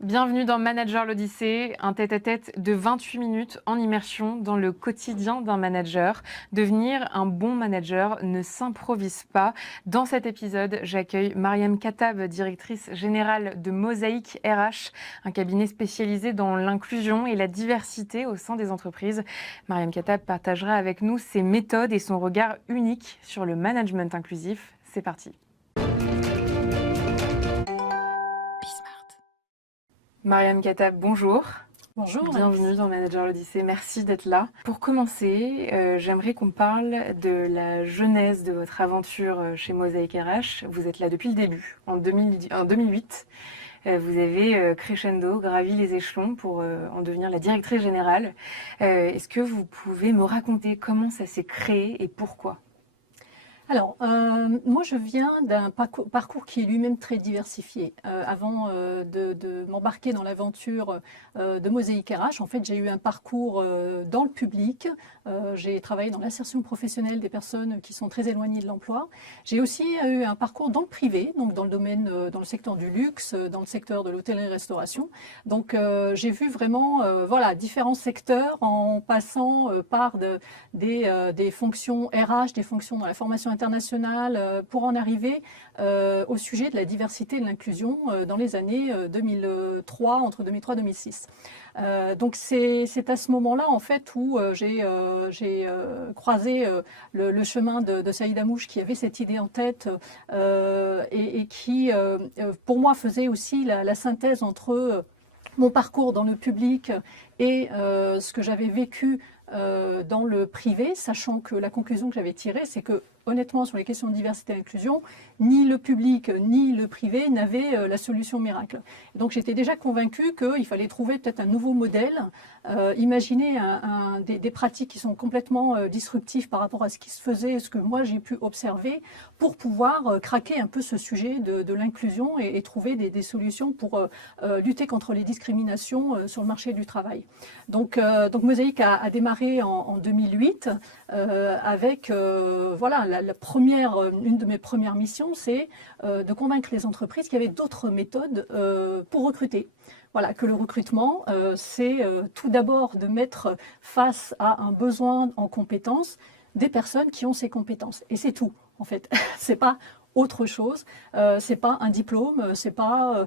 Bienvenue dans Manager l'Odyssée, un tête-à-tête de 28 minutes en immersion dans le quotidien d'un manager. Devenir un bon manager ne s'improvise pas. Dans cet épisode, j'accueille Mariam Khattab, directrice générale de Mosaïque RH, un cabinet spécialisé dans l'inclusion et la diversité au sein des entreprises. Mariam Khattab partagera avec nous ses méthodes et son regard unique sur le management inclusif. C'est parti. Mariam Khattab, bonjour. Bonjour. Bienvenue dans Manager l'Odyssée, merci d'être là. Pour commencer, j'aimerais qu'on parle de la genèse de votre aventure chez Mosaïque RH. Vous êtes là depuis le début, en 2008. Vous avez crescendo, gravi les échelons pour en devenir la directrice générale. Est-ce que vous pouvez me raconter comment ça s'est créé et pourquoi ? Alors, moi je viens d'un parcours qui est lui-même très diversifié. Avant de m'embarquer dans l'aventure de Mosaïque RH, en fait j'ai eu un parcours dans le public. J'ai travaillé dans l'insertion professionnelle des personnes qui sont très éloignées de l'emploi. J'ai aussi eu un parcours dans le privé, donc dans le domaine, dans le secteur du luxe, dans le secteur de l'hôtellerie-restauration. Donc j'ai vu vraiment voilà, différents secteurs en passant par des fonctions RH, des fonctions dans la formation internationale, pour en arriver au sujet de la diversité et de l'inclusion dans les années 2003, entre 2003 et 2006. Donc c'est à ce moment-là en fait où j'ai croisé le chemin de Saïd Amouche qui avait cette idée en tête et qui pour moi faisait aussi la synthèse entre mon parcours dans le public et ce que j'avais vécu dans le privé, sachant que la conclusion que j'avais tirée, c'est que honnêtement, sur les questions de diversité et d'inclusion, ni le public ni le privé n'avaient la solution miracle. Donc j'étais déjà convaincue qu'il fallait trouver peut-être un nouveau modèle, imaginer des pratiques qui sont complètement disruptives par rapport à ce qui se faisait, ce que moi j'ai pu observer, pour pouvoir craquer un peu ce sujet de l'inclusion et trouver des solutions pour lutter contre les discriminations sur le marché du travail. Donc Mosaïque a démarré en 2008 avec voilà, une de mes premières missions, c'est de convaincre les entreprises qu'il y avait d'autres méthodes pour recruter. Voilà, que le recrutement, c'est tout d'abord de mettre face à un besoin en compétences des personnes qui ont ces compétences. Et c'est tout, en fait. C'est pas autre chose, c'est pas un diplôme, c'est pas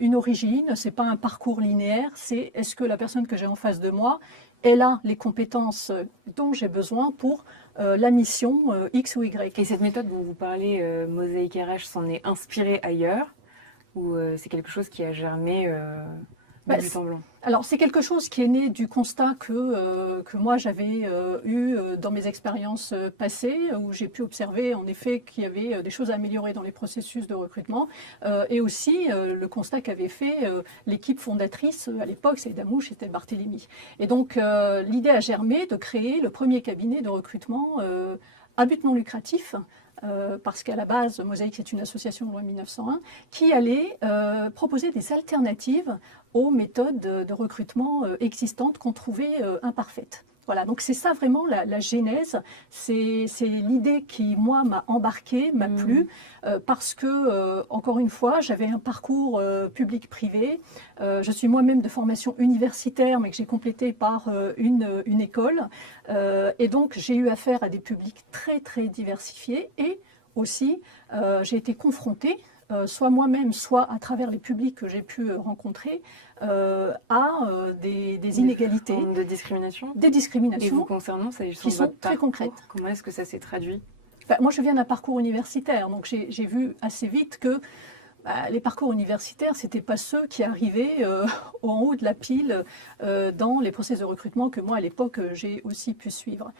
une origine, c'est pas un parcours linéaire, c'est est-ce que la personne que j'ai en face de moi, elle a les compétences dont j'ai besoin pour la mission X ou Y. Et cette méthode dont vous parlez, Mosaïque RH, s'en est inspirée ailleurs ou c'est quelque chose qui a germé de but en blanc ? Alors c'est quelque chose qui est né du constat que moi j'avais eu dans mes expériences passées, où j'ai pu observer en effet qu'il y avait des choses à améliorer dans les processus de recrutement, et aussi le constat qu'avait fait l'équipe fondatrice à l'époque, Saïd Amouche, c'était Barthélémy. Et donc l'idée a germé de créer le premier cabinet de recrutement à but non lucratif, parce qu'à la base, Mosaïque, c'est une association de loi 1901, qui allait proposer des alternatives aux méthodes de recrutement existantes qu'on trouvait imparfaites. Voilà, donc c'est ça vraiment la genèse, c'est l'idée qui, moi, m'a embarquée, m'a plu, parce que, encore une fois, j'avais un parcours public-privé, je suis moi-même de formation universitaire, mais que j'ai complété par une école, et donc j'ai eu affaire à des publics très, très diversifiés, et aussi j'ai été confrontée, soit moi-même, soit à travers les publics que j'ai pu rencontrer, à des inégalités. De discrimination ? Des discriminations. Et vous concernant, ça, qui sont très concrètes. Comment est-ce que ça s'est traduit ? Moi, je viens d'un parcours universitaire, donc j'ai vu assez vite que les parcours universitaires, ce n'étaient pas ceux qui arrivaient en haut de la pile dans les process de recrutement que moi, à l'époque, j'ai aussi pu suivre.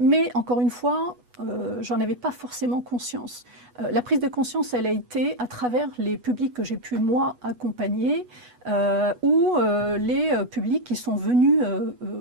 Mais encore une fois, j'en avais pas forcément conscience. La prise de conscience, elle a été à travers les publics que j'ai pu, moi, accompagner, ou les publics qui sont venus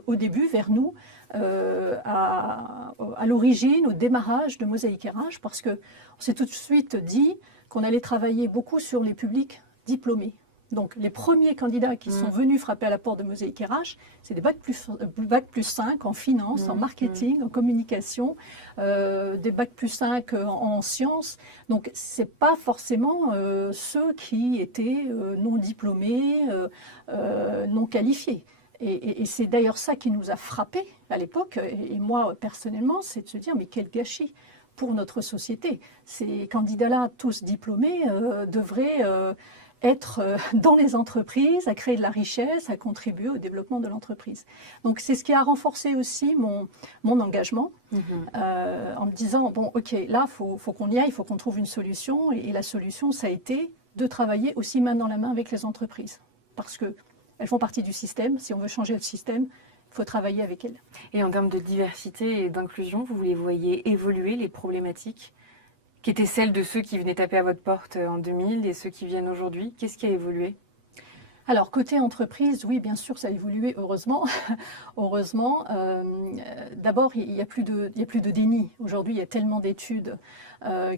au début vers nous, à l'origine, au démarrage de Mosaïque RH, parce qu'on s'est tout de suite dit qu'on allait travailler beaucoup sur les publics diplômés. Donc, les premiers candidats qui sont venus frapper à la porte de Mosaïque RH, c'est des bac+5 en finance, en marketing, en communication, des bac+5 en sciences. Donc, ce n'est pas forcément ceux qui étaient non diplômés, non qualifiés. Et c'est d'ailleurs ça qui nous a frappés à l'époque, et moi personnellement, c'est de se dire, mais quel gâchis pour notre société. Ces candidats-là, tous diplômés, devraient être dans les entreprises, à créer de la richesse, à contribuer au développement de l'entreprise. Donc c'est ce qui a renforcé aussi mon engagement, en me disant, bon ok, là faut qu'on y aille, il faut qu'on trouve une solution, et la solution ça a été de travailler aussi main dans la main avec les entreprises, parce qu'elles font partie du système. Si on veut changer le système, il faut travailler avec elles. Et en termes de diversité et d'inclusion, vous les voyez évoluer, les problématiques qui étaient celles de ceux qui venaient taper à votre porte en 2000 et ceux qui viennent aujourd'hui? Qu'est-ce qui a évolué? Alors, côté entreprise, oui, bien sûr, ça a évolué, heureusement. Heureusement. D'abord, il n'y a plus de déni. Aujourd'hui, il y a tellement d'études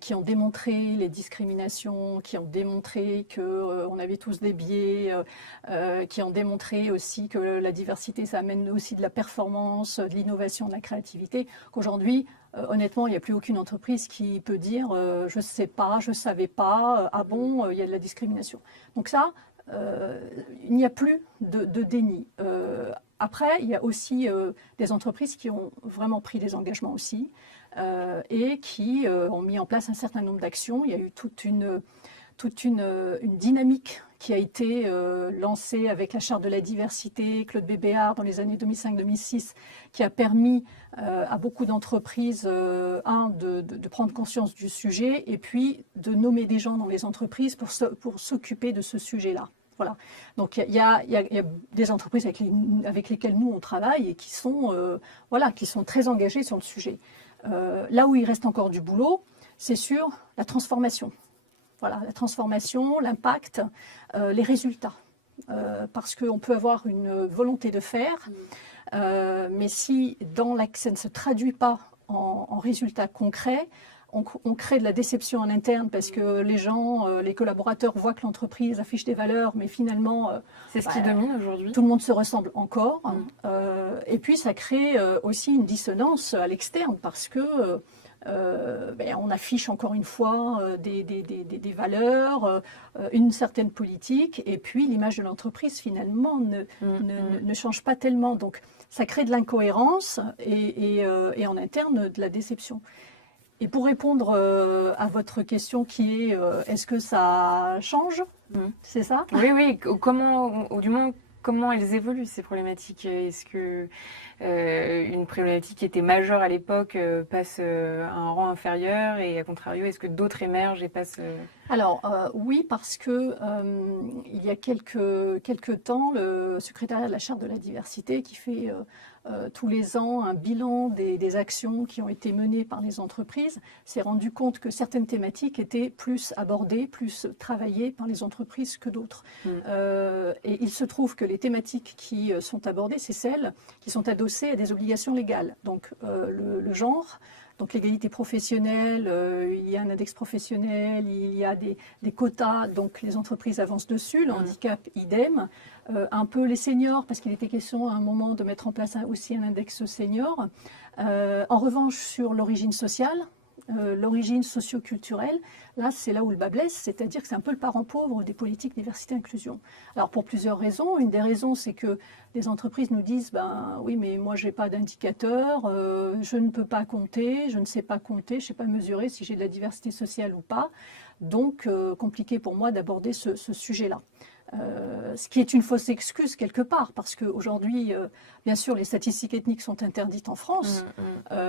qui ont démontré les discriminations, qui ont démontré qu'on avait tous des biais, qui ont démontré aussi que la diversité, ça amène aussi de la performance, de l'innovation, de la créativité, qu'aujourd'hui, honnêtement, il n'y a plus aucune entreprise qui peut dire je ne sais pas, je ne savais pas, ah bon, il y a de la discrimination. Donc ça, il n'y a plus de déni. Après, il y a aussi des entreprises qui ont vraiment pris des engagements aussi et qui ont mis en place un certain nombre d'actions. Il y a eu toute une dynamique qui a été lancée avec la Charte de la diversité, Claude Bébéar, dans les années 2005-2006, qui a permis à beaucoup d'entreprises, de prendre conscience du sujet, et puis de nommer des gens dans les entreprises pour s'occuper de ce sujet-là. Voilà. Donc il y a des entreprises avec lesquelles nous on travaille et qui sont très engagées sur le sujet. Là où il reste encore du boulot, c'est sur la transformation. Voilà, la transformation, l'impact, les résultats. Parce qu'on peut avoir une volonté de faire, mais si ça ne se traduit pas en résultats concrets, on crée de la déception en interne parce que les gens, les collaborateurs voient que l'entreprise affiche des valeurs, mais finalement, c'est ce qui domine aujourd'hui. Tout le monde se ressemble encore. Et puis ça crée aussi une dissonance à l'externe parce que on affiche encore une fois des valeurs, une certaine politique, et puis l'image de l'entreprise finalement ne change pas tellement. Donc ça crée de l'incohérence et en interne de la déception. Et pour répondre à votre question qui est est-ce que ça change? C'est ça? Oui. Comment elles évoluent, ces problématiques? Est-ce que une problématique qui était majeure à l'époque passe à un rang inférieur, et à contrario, est-ce que d'autres émergent et passent Alors oui, parce que il y a quelques temps, le secrétariat de la Charte de la diversité qui fait tous les ans un bilan des actions qui ont été menées par les entreprises s'est rendu compte que certaines thématiques étaient plus abordées, plus travaillées par les entreprises que d'autres. Et il se trouve que les thématiques qui sont abordées, c'est celles qui sont adossées à des obligations légales. Donc le genre, donc l'égalité professionnelle, il y a un index professionnel, il y a des quotas, donc les entreprises avancent dessus, le handicap idem, un peu les seniors, parce qu'il était question à un moment de mettre en place aussi un index senior. En revanche, sur l'origine sociale, l'origine socio-culturelle, là c'est là où le bas blesse, c'est-à-dire que c'est un peu le parent pauvre des politiques diversité-inclusion. Alors pour plusieurs raisons. Une des raisons, c'est que les entreprises nous disent oui, mais moi je n'ai pas d'indicateur, je ne peux pas compter, je ne sais pas compter, je ne sais pas mesurer si j'ai de la diversité sociale ou pas, donc compliqué pour moi d'aborder ce sujet-là. Ce qui est une fausse excuse quelque part, parce qu'aujourd'hui, bien sûr, les statistiques ethniques sont interdites en France.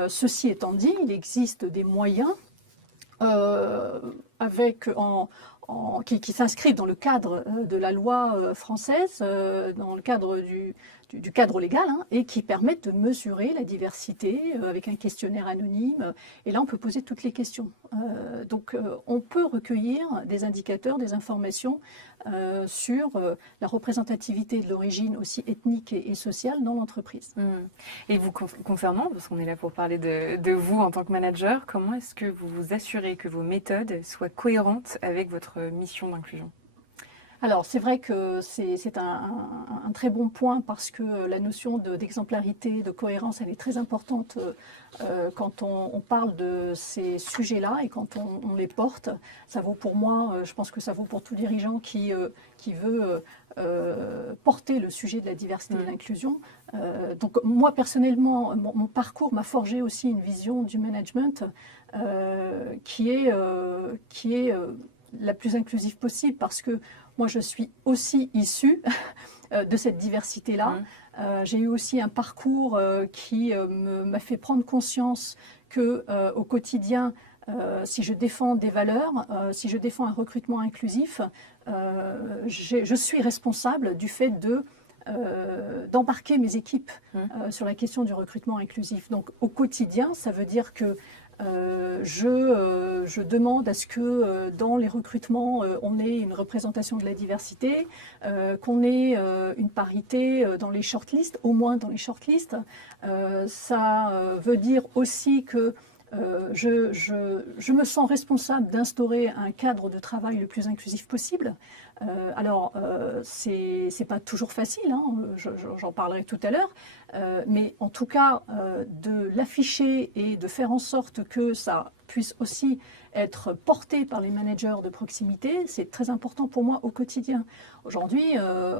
Ceci étant dit, il existe des moyens qui s'inscrivent dans le cadre de la loi française, dans le cadre du cadre légal, et qui permettent de mesurer la diversité avec un questionnaire anonyme. Et là, on peut poser toutes les questions. Donc, on peut recueillir des indicateurs, des informations sur la représentativité de l'origine aussi ethnique et sociale dans l'entreprise. Et vous concernant, parce qu'on est là pour parler de vous en tant que manager, comment est-ce que vous vous assurez que vos méthodes soient cohérentes avec votre mission d'inclusion? Alors, c'est vrai que c'est un très bon point parce que la notion d'exemplarité, de cohérence, elle est très importante quand on parle de ces sujets-là et quand on les porte. Ça vaut pour moi, je pense que ça vaut pour tout dirigeant qui veut porter le sujet de la diversité et de l'inclusion. Donc, moi, personnellement, mon parcours m'a forgé aussi une vision du management qui est la plus inclusive possible parce que moi, je suis aussi issue de cette diversité-là. J'ai eu aussi un parcours qui m'a fait prendre conscience que au quotidien, si je défends des valeurs, si je défends un recrutement inclusif, je suis responsable du fait d'embarquer mes équipes sur la question du recrutement inclusif. Donc au quotidien, ça veut dire que je demande à ce que dans les recrutements, on ait une représentation de la diversité, qu'on ait une parité dans les shortlists, au moins dans les shortlists. Ça veut dire aussi que je me sens responsable d'instaurer un cadre de travail le plus inclusif possible. Alors, c'est pas toujours facile, hein, j'en parlerai tout à l'heure, mais en tout cas, de l'afficher et de faire en sorte que ça puisse aussi être porté par les managers de proximité, c'est très important pour moi au quotidien. Aujourd'hui,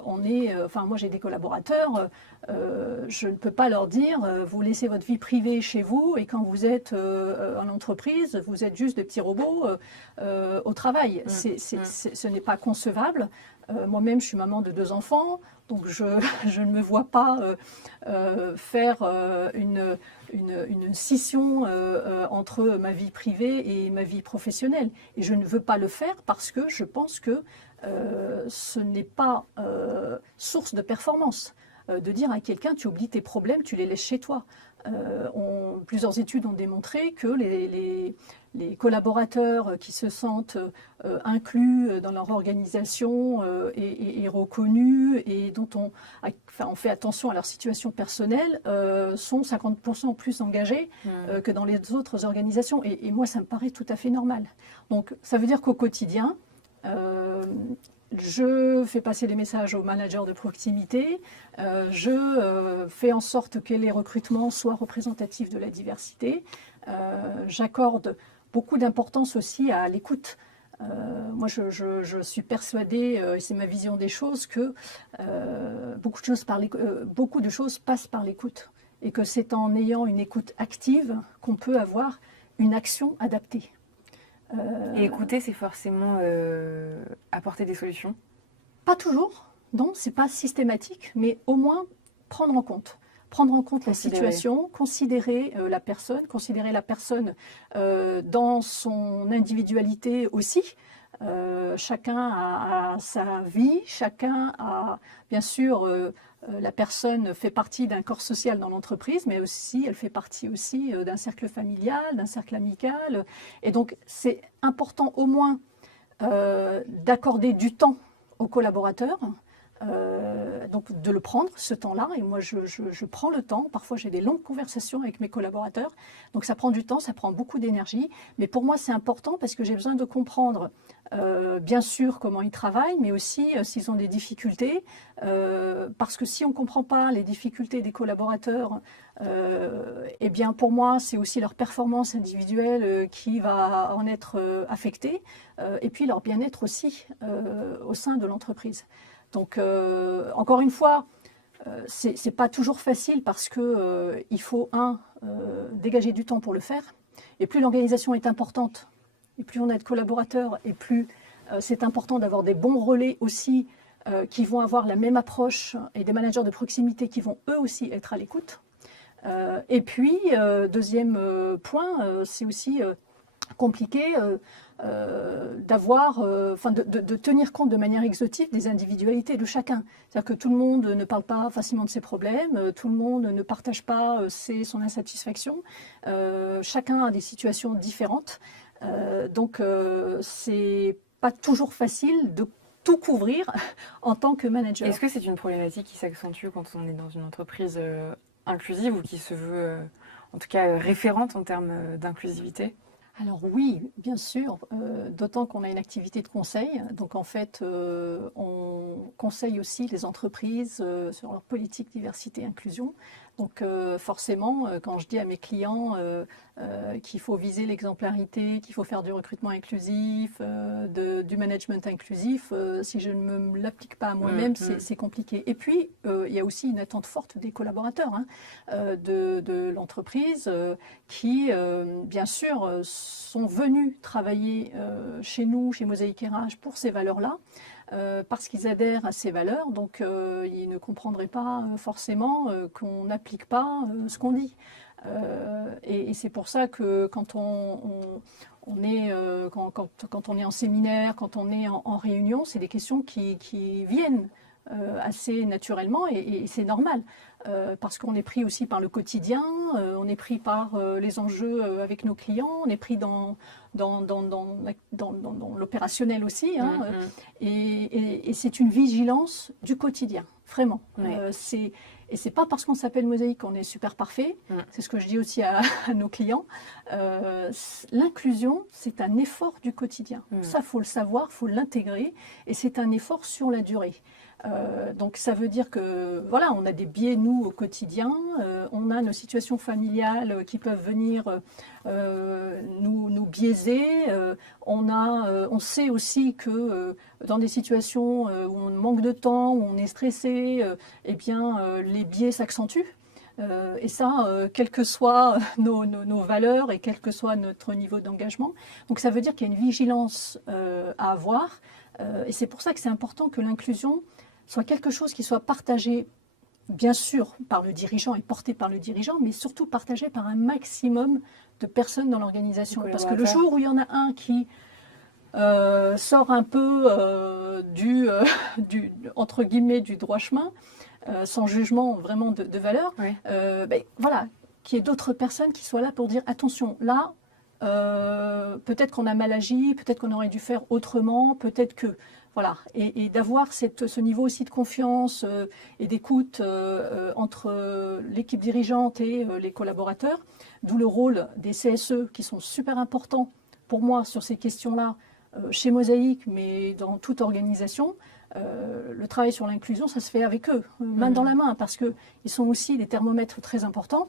moi j'ai des collaborateurs, je ne peux pas leur dire vous laissez votre vie privée chez vous et quand vous êtes en entreprise, vous êtes juste des petits robots au travail. Ce n'est pas concevable. Moi-même, je suis maman de 2 enfants, donc je ne me vois pas faire une scission entre ma vie privée et ma vie professionnelle. Et je ne veux pas le faire parce que je pense que ce n'est pas source de performance. De dire à quelqu'un, tu oublies tes problèmes, tu les laisses chez toi. Plusieurs études ont démontré que les collaborateurs qui se sentent inclus dans leur organisation et reconnus et dont on fait attention à leur situation personnelle sont 50% plus engagés que dans les autres organisations. Et moi, ça me paraît tout à fait normal. Donc, ça veut dire qu'au quotidien, je fais passer les messages aux managers de proximité, je fais en sorte que les recrutements soient représentatifs de la diversité. J'accorde beaucoup d'importance aussi à l'écoute. Moi, je suis persuadée, et c'est ma vision des choses, que beaucoup de choses passent par l'écoute. Et que c'est en ayant une écoute active qu'on peut avoir une action adaptée. Et écouter, c'est forcément apporter des solutions? Pas toujours, non, c'est pas systématique, mais au moins prendre en compte. Prendre en compte la situation, considérer la personne dans son individualité aussi. Chacun a sa vie, chacun a, bien sûr, la personne fait partie d'un corps social dans l'entreprise, mais aussi, elle fait partie aussi d'un cercle familial, d'un cercle amical. Et donc, c'est important au moins d'accorder du temps aux collaborateurs, donc de le prendre, ce temps-là. Et moi, je prends le temps. Parfois, j'ai des longues conversations avec mes collaborateurs. Donc, ça prend du temps, ça prend beaucoup d'énergie. Mais pour moi, c'est important parce que j'ai besoin de comprendre, bien sûr, comment ils travaillent, mais aussi s'ils ont des difficultés. Parce que si on ne comprend pas les difficultés des collaborateurs, eh bien, pour moi, c'est aussi leur performance individuelle qui va en être affectée. Et puis, leur bien-être aussi au sein de l'entreprise. Donc, encore une fois, c'est pas toujours facile parce que il faut dégager du temps pour le faire. Et plus l'organisation est importante, et plus on a de collaborateurs, et plus c'est important d'avoir des bons relais aussi qui vont avoir la même approche et des managers de proximité qui vont eux aussi être à l'écoute. Et puis, deuxième point, c'est aussi compliqué de tenir compte de manière exhaustive des individualités de chacun. C'est-à-dire que tout le monde ne parle pas facilement de ses problèmes, tout le monde ne partage pas son insatisfaction. Chacun a des situations différentes. Donc, c'est pas toujours facile de tout couvrir en tant que manager. Est-ce que c'est une problématique qui s'accentue quand on est dans une entreprise inclusive ou qui se veut, en tout cas, référente en termes d'inclusivité? Alors oui, bien sûr, d'autant qu'on a une activité de conseil. Donc en fait, on conseille aussi les entreprises sur leur politique diversité et inclusion. Donc forcément, quand je dis à mes clients qu'il faut viser l'exemplarité, qu'il faut faire du recrutement inclusif, du management inclusif, si je ne me l'applique pas à moi-même, c'est compliqué. Et puis, il y a aussi une attente forte des collaborateurs hein, de l'entreprise qui, bien sûr, sont venus travailler chez nous, chez Mosaïque RH, pour ces valeurs-là, parce qu'ils adhèrent à ces valeurs. Donc, ils ne comprendraient pas forcément qu'on n'applique pas ce qu'on dit. Et c'est pour ça que quand on est, quand on est en séminaire, quand on est en réunion, c'est des questions qui viennent assez naturellement et c'est normal. Parce qu'on est pris aussi par le quotidien, on est pris par les enjeux avec nos clients, on est pris dans l'opérationnel aussi. Hein, et c'est une vigilance du quotidien, vraiment. Ouais. Et c'est pas parce qu'on s'appelle Mosaïque qu'on est super parfait. C'est ce que je dis aussi à nos clients. L'inclusion, c'est un effort du quotidien. Ça, faut le savoir, faut l'intégrer, et c'est un effort sur la durée. Donc ça veut dire que voilà, on a des biais nous au quotidien, on a nos situations familiales qui peuvent venir nous biaiser. On sait aussi que dans des situations où on manque de temps, où on est stressé, eh bien les biais s'accentuent. Et ça, quelles que soient nos valeurs et quel que soit notre niveau d'engagement. Donc ça veut dire qu'il y a une vigilance à avoir. Et c'est pour ça que c'est important que l'inclusion soit quelque chose qui soit partagé, bien sûr, par le dirigeant et porté par le dirigeant, mais surtout partagé par un maximum de personnes dans l'organisation. Parce que le jour où il y en a un qui sort un peu entre guillemets, du droit chemin, sans jugement vraiment de valeur, oui. Ben, voilà, qu'il y ait d'autres personnes qui soient là pour dire attention, là, peut-être qu'on a mal agi, peut-être qu'on aurait dû faire autrement, peut-être que... Voilà, et d'avoir ce niveau aussi de confiance et d'écoute entre l'équipe dirigeante et les collaborateurs, d'où le rôle des CSE qui sont super importants pour moi sur ces questions-là, chez Mosaïque, mais dans toute organisation. Le travail sur l'inclusion, ça se fait avec eux, main dans la main, parce qu'ils sont aussi des thermomètres très importants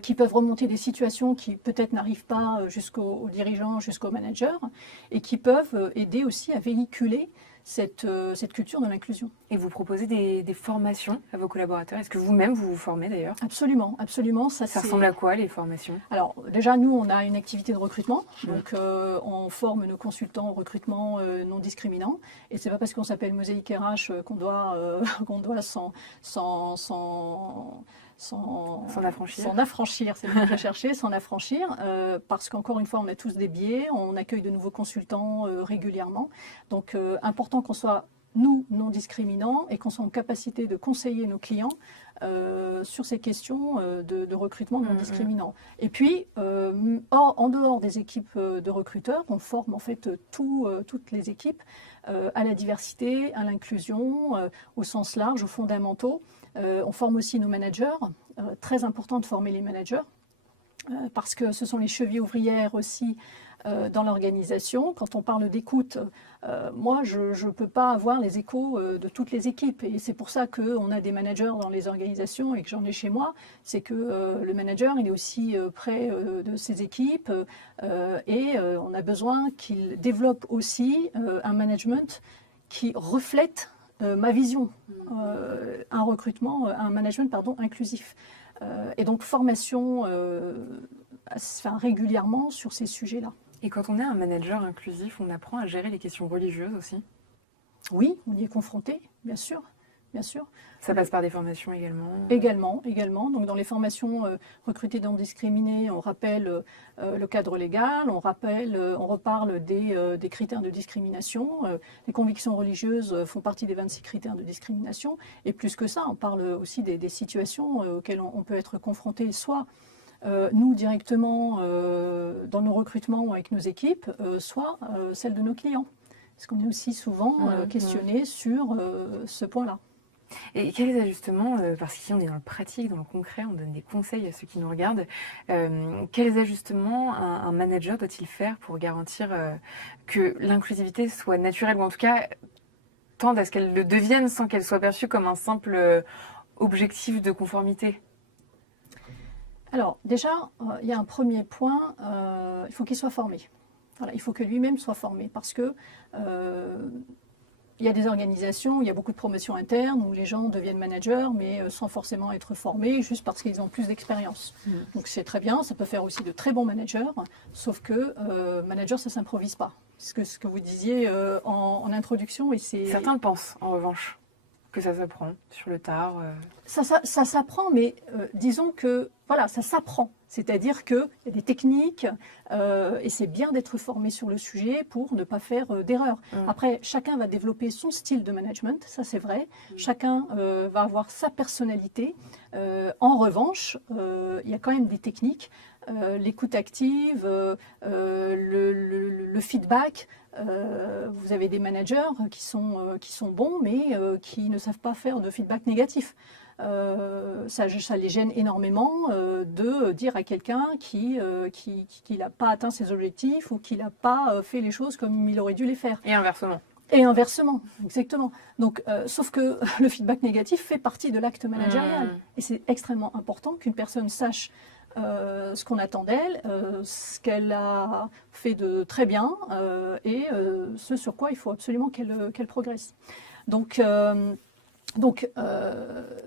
qui peuvent remonter des situations qui peut-être n'arrivent pas jusqu'aux dirigeants, jusqu'aux managers, et qui peuvent aider aussi à véhiculer cette culture de l'inclusion. Et vous proposez des formations à vos collaborateurs? Est-ce que vous-même, vous vous formez d'ailleurs? Absolument, absolument. Ça ressemble à quoi, les formations? Alors, déjà, nous, on a une activité de recrutement. Donc, on forme nos consultants au recrutement non discriminant. Et c'est pas parce qu'on s'appelle Mosaïque RH qu'on doit s'en affranchir, c'est le mot que je cherchais, s'en affranchir, parce qu'encore une fois, on a tous des biais, on accueille de nouveaux consultants régulièrement. Donc, important qu'on soit, nous, non discriminants, et qu'on soit en capacité de conseiller nos clients sur ces questions de recrutement non discriminant. Et puis, en dehors des équipes de recruteurs, on forme en fait toutes les équipes à la diversité, à l'inclusion, au sens large, aux fondamentaux. On forme aussi nos managers, très important de former les managers, parce que ce sont les chevilles ouvrières aussi dans l'organisation. Quand on parle d'écoute, moi, je ne peux pas avoir les échos de toutes les équipes. Et c'est pour ça qu'on a des managers dans les organisations et que j'en ai chez moi. C'est que le manager, il est aussi près de ses équipes et on a besoin qu'il développe aussi un management qui reflète ma vision, un recrutement, un management inclusif. Et donc formation régulièrement sur ces sujets-là. Et quand on est un manager inclusif, on apprend à gérer les questions religieuses aussi? Oui, on y est confronté, bien sûr. Bien sûr. Ça passe par des formations également? Également. Donc dans les formations recruter non discriminé, on rappelle le cadre légal, on reparle des critères de discrimination. Les convictions religieuses font partie des 26 critères de discrimination. Et plus que ça, on parle aussi des situations auxquelles on peut être confronté, soit nous directement dans nos recrutements ou avec nos équipes, soit celles de nos clients. Parce qu'on est aussi souvent questionné sur ce point-là. Et quels ajustements, parce qu'ici on est dans le pratique, dans le concret, on donne des conseils à ceux qui nous regardent, quels ajustements un manager doit-il faire pour garantir, que l'inclusivité soit naturelle ou en tout cas tende à ce qu'elle le devienne sans qu'elle soit perçue comme un simple, objectif de conformité? Alors déjà, il y a un premier point, il faut qu'il soit formé. Voilà, il faut que lui-même soit formé parce que il y a des organisations, il y a beaucoup de promotions internes où les gens deviennent managers, mais sans forcément être formés, juste parce qu'ils ont plus d'expérience. Donc c'est très bien, ça peut faire aussi de très bons managers, sauf que manager, ça ne s'improvise pas. C'est ce que vous disiez en introduction. Et Certains le pensent, en revanche, que ça s'apprend sur le tard. Ça s'apprend, mais disons que voilà, ça s'apprend. C'est-à-dire qu'il y a des techniques et c'est bien d'être formé sur le sujet pour ne pas faire d'erreurs. Après, chacun va développer son style de management, ça c'est vrai. Chacun va avoir sa personnalité. En revanche, il y a quand même des techniques. L'écoute active, le feedback. Vous avez des managers qui sont bons, mais qui ne savent pas faire de feedback négatif. Ça les gêne énormément de dire à quelqu'un qui n'a pas atteint ses objectifs ou qui n'a pas fait les choses comme il aurait dû les faire. Et inversement. Et inversement, exactement. Donc, sauf que le feedback négatif fait partie de l'acte managérial. Et c'est extrêmement important qu'une personne sache ce qu'on attend d'elle, ce qu'elle a fait de très bien et ce sur quoi il faut absolument qu'elle progresse. Donc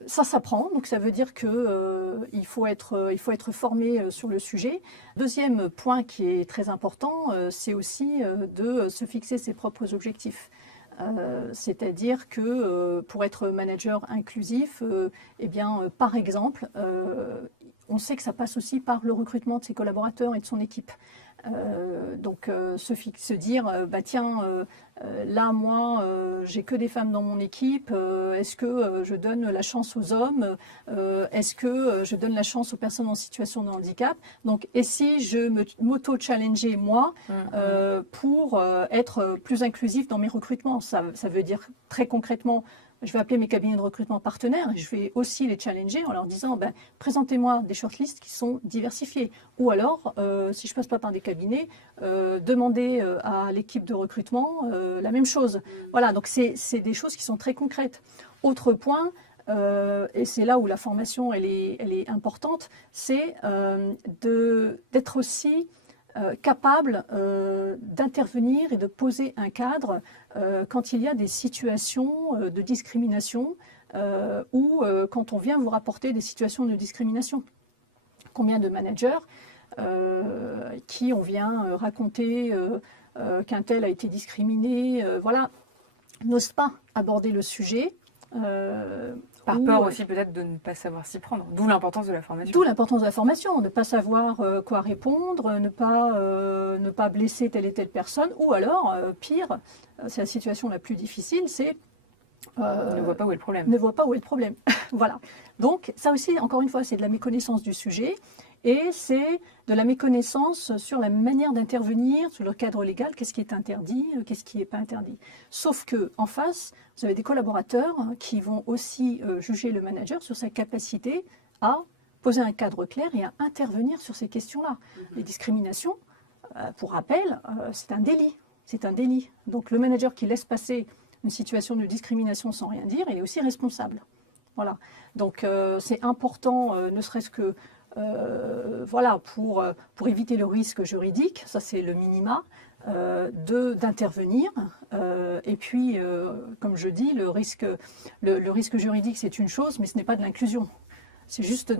ça s'apprend, donc ça veut dire qu'il faut être formé sur le sujet. Deuxième point qui est très important, c'est aussi de se fixer ses propres objectifs. C'est-à-dire que pour être manager inclusif, eh bien, par exemple, on sait que ça passe aussi par le recrutement de ses collaborateurs et de son équipe. Donc se dire, bah tiens, là moi j'ai que des femmes dans mon équipe, est-ce que je donne la chance aux hommes, est-ce que je donne la chance aux personnes en situation de handicap, donc et si je m'auto-challengeais moi pour être plus inclusif dans mes recrutements, ça veut dire très concrètement, je vais appeler mes cabinets de recrutement partenaires et je vais aussi les challenger en leur disant ben, présentez-moi des shortlists qui sont diversifiés. Ou alors, si je ne passe pas par des cabinets, demandez à l'équipe de recrutement la même chose. Voilà, donc c'est des choses qui sont très concrètes. Autre point, et c'est là où la formation elle est importante, c'est d'être aussi capable d'intervenir et de poser un cadre quand il y a des situations de discrimination ou quand on vient vous rapporter des situations de discrimination. Combien de managers qui on vient raconter qu'un tel a été discriminé, voilà, n'osent pas aborder le sujet. Par peur aussi peut-être de ne pas savoir s'y prendre, d'où l'importance de la formation. D'où l'importance de la formation, ne pas savoir quoi répondre, ne pas blesser telle et telle personne, ou alors, pire, c'est la situation la plus difficile, c'est... ne voit pas où est le problème. Ne voit pas où est le problème. Voilà. Donc ça aussi, encore une fois, c'est de la méconnaissance du sujet, et c'est de la méconnaissance sur la manière d'intervenir, sur le cadre légal, qu'est-ce qui est interdit, qu'est-ce qui n'est pas interdit. Sauf qu'en face, vous avez des collaborateurs qui vont aussi juger le manager sur sa capacité à poser un cadre clair et à intervenir sur ces questions-là. Les discriminations, pour rappel, c'est un délit. C'est un délit. Donc le manager qui laisse passer une situation de discrimination sans rien dire, il est aussi responsable. Voilà. Donc c'est important, ne serait-ce que voilà, pour éviter le risque juridique, ça c'est le minima, d'intervenir. Et puis, comme je dis, le risque juridique c'est une chose, mais ce n'est pas de l'inclusion. C'est juste,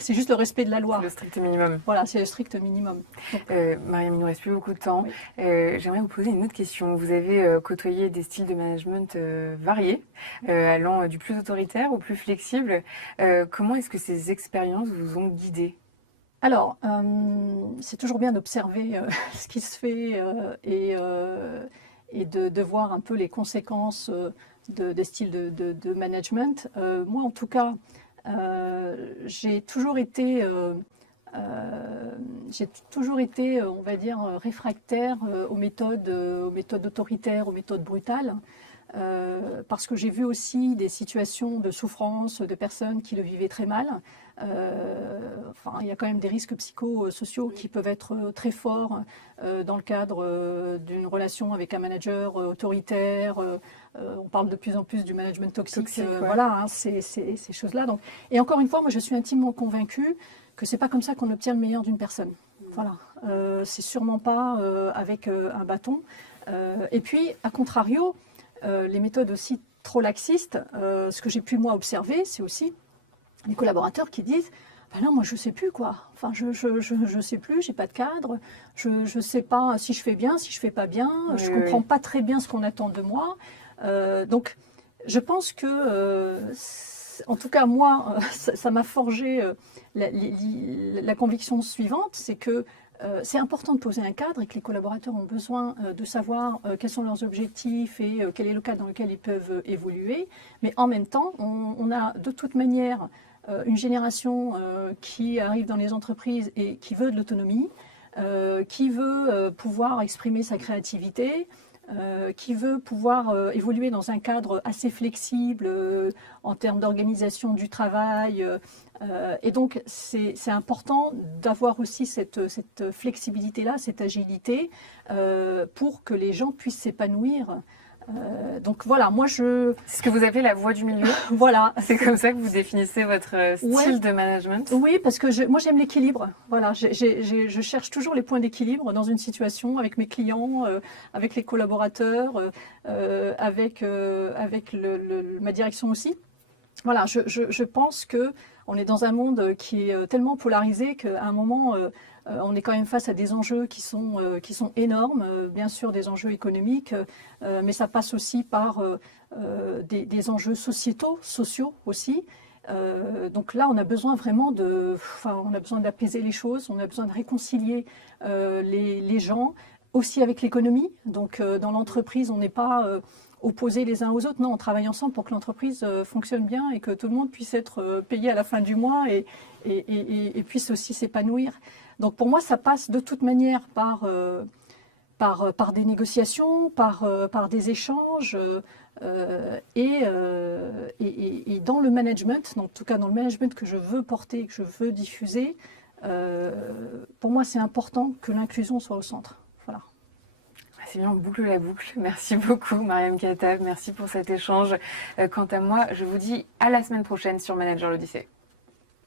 c'est juste le respect de la loi. C'est le strict minimum. Voilà, c'est le strict minimum. Mariam, il ne nous reste plus beaucoup de temps. Oui. J'aimerais vous poser une autre question. Vous avez côtoyé des styles de management variés, allant du plus autoritaire au plus flexible. Comment est-ce que ces expériences vous ont guidé? Alors, c'est toujours bien d'observer ce qui se fait et de voir un peu les conséquences des styles de management. Moi, en tout cas, j'ai toujours été, on va dire, réfractaire aux méthodes autoritaires, aux méthodes brutales. parce que j'ai vu aussi des situations de souffrance de personnes qui le vivaient très mal. Enfin, il y a quand même des risques psychosociaux qui peuvent être très forts dans le cadre d'une relation avec un manager autoritaire. On parle de plus en plus du management toxique. Ouais. Voilà, hein, ces choses-là. Donc, et encore une fois, moi, je suis intimement convaincue que c'est pas comme ça qu'on obtient le meilleur d'une personne. Voilà, c'est sûrement pas avec un bâton. Et puis, à contrario, les méthodes aussi trop laxistes, ce que j'ai pu moi observer, c'est aussi les collaborateurs qui disent ben non, moi je sais plus quoi. Enfin, je sais plus, j'ai pas de cadre, je sais pas si je fais bien, si je fais pas bien, je comprends pas très bien ce qu'on attend de moi. Donc, je pense que, en tout cas moi, ça m'a forgé la conviction suivante, c'est que c'est important de poser un cadre et que les collaborateurs ont besoin de savoir quels sont leurs objectifs et quel est le cadre dans lequel ils peuvent évoluer. Mais en même temps, on a de toute manière une génération qui arrive dans les entreprises et qui veut de l'autonomie, qui veut pouvoir exprimer sa créativité, qui veut pouvoir évoluer dans un cadre assez flexible en termes d'organisation du travail. Et donc, c'est important d'avoir aussi cette flexibilité-là, cette agilité, pour que les gens puissent s'épanouir. Donc voilà, moi je... C'est ce que vous appelez la voie du milieu. Voilà. C'est comme ça que vous définissez votre style de management. Oui, parce que moi j'aime l'équilibre. Voilà, je cherche toujours les points d'équilibre dans une situation avec mes clients, avec les collaborateurs, avec ma direction aussi. Voilà, je pense que on est dans un monde qui est tellement polarisé qu'à un moment, on est quand même face à des enjeux qui sont énormes, bien sûr des enjeux économiques, mais ça passe aussi par des enjeux sociaux aussi. Donc là, on a besoin vraiment on a besoin d'apaiser les choses, on a besoin de réconcilier les gens, aussi avec l'économie. Donc dans l'entreprise, on n'est pas opposés les uns aux autres. Non, on travaille ensemble pour que l'entreprise fonctionne bien et que tout le monde puisse être payé à la fin du mois et puisse aussi s'épanouir. Donc pour moi, ça passe de toute manière par des négociations, par des échanges et dans le management, en tout cas dans le management que je veux porter, que je veux diffuser, pour moi c'est important que l'inclusion soit au centre. Voilà. C'est bien, on boucle la boucle. Merci beaucoup, Mariam Khattab. Merci pour cet échange. Quant à moi, je vous dis à la semaine prochaine sur Manager l'Odyssée.